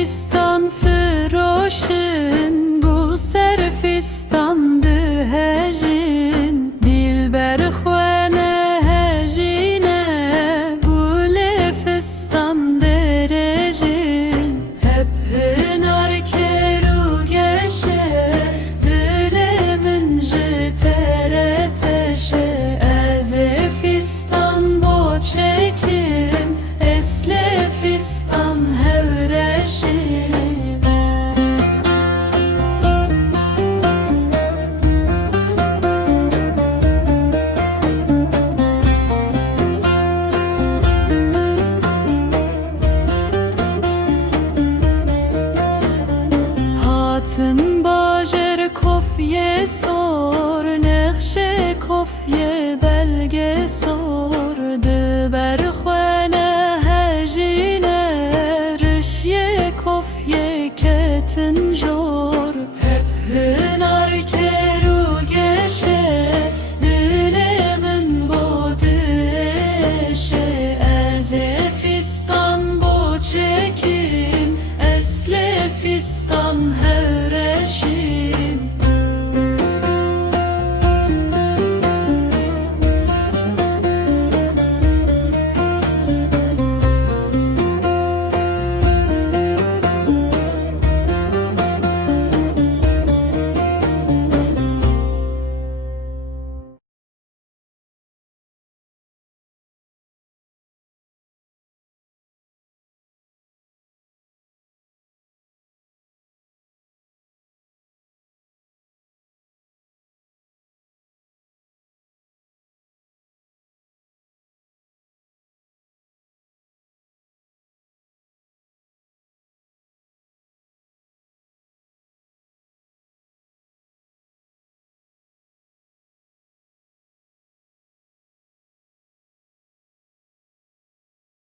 fistan firoşin, gul ser fistandı hejin. Dilber xwene hejine, gule fistan derejin. Hep hınar keru geçe, dilimin ji tere teşe. Ez fistan bo çekim, esle fistan hevreşim. Hatın bajer kofye sor, nexşe kofye belge sor. Dilber xwene hejine, rişye kofye ketin jor.